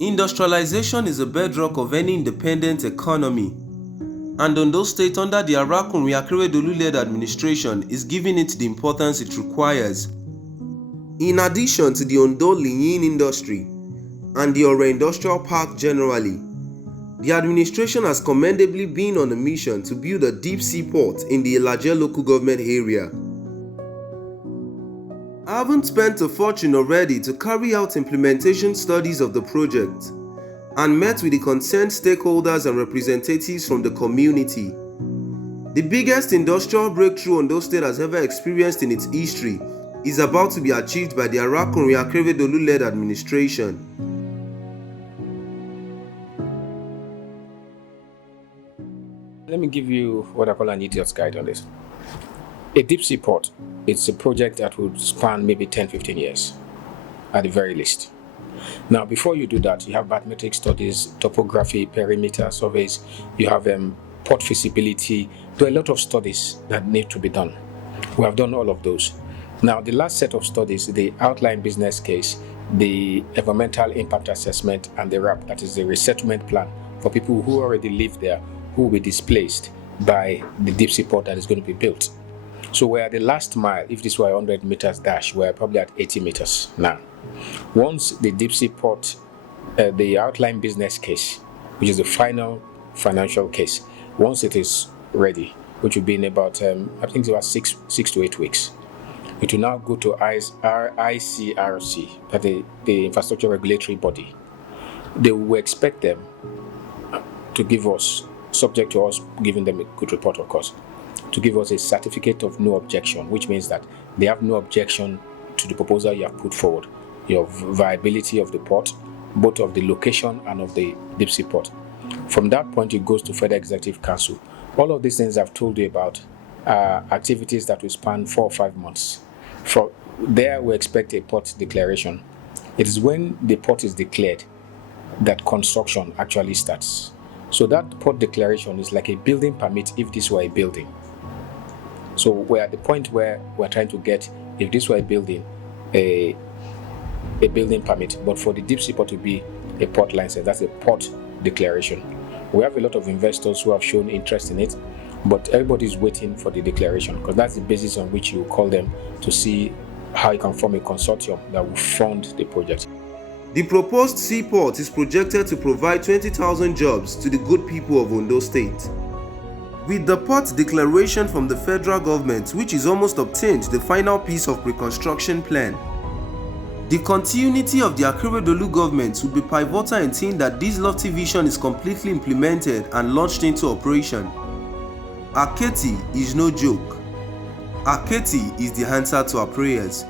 Industrialization is a bedrock of any independent economy, and Ondo State under the Arakun Akeredolu-led administration is giving it the importance it requires. In addition to the Ondo Linyin industry and the Ore Industrial Park generally, the administration has commendably been on a mission to build a deep sea port in the Ilaje local government area. I haven't spent a fortune already to carry out implementation studies of the project and met with the concerned stakeholders and representatives from the community. The biggest industrial breakthrough Ondo State has ever experienced in its history is about to be achieved by the Arakun Akeredolu-led administration. Let me give you what I call an idiot's guide on this. A deep sea port, it's a project that would span maybe 10-15 years at the very least. Now, before you do that, you have bathymetric studies, topography, perimeter surveys, you have port feasibility. There are a lot of studies that need to be done. We have done all of those. Now, the last set of studies, the outline business case, the environmental impact assessment, and the RAP, that is the resettlement plan for people who already live there, who will be displaced by the deep sea port that is going to be built. So we're at the last mile. If this were 100 meters dash, we're probably at 80 meters now. Once the deep sea port, the outline business case, which is the final financial case, once it is ready, which will be in about, I think it's about 6 to 8 weeks, it will now go to ICRC, that the infrastructure regulatory body. They will expect them to give us, subject to us giving them a good report, of course, to give us a certificate of no objection, which means that they have no objection to the proposal you have put forward, your viability of the port, both of the location and of the deep sea port. From that point, it goes to Federal Executive Council. All of these things I've told you about are activities that will span 4 or 5 months. From there, we expect a port declaration. It is when the port is declared that construction actually starts. So that port declaration is like a building permit if this were a building. So we're at the point where we're trying to get, if this were a building, a building permit, but for the deep sea port to be a port license, that's a port declaration. We have a lot of investors who have shown interest in it, but everybody's waiting for the declaration because that's the basis on which you call them to see how you can form a consortium that will fund the project. The proposed seaport is projected to provide 20,000 jobs to the good people of Ondo State. With the port declaration from the federal government, which is almost obtained the final piece of pre-construction plan, the continuity of the Akeredolu government will be pivotal in seeing that this lofty vision is completely implemented and launched into operation. Aketi is no joke. Aketi is the answer to our prayers.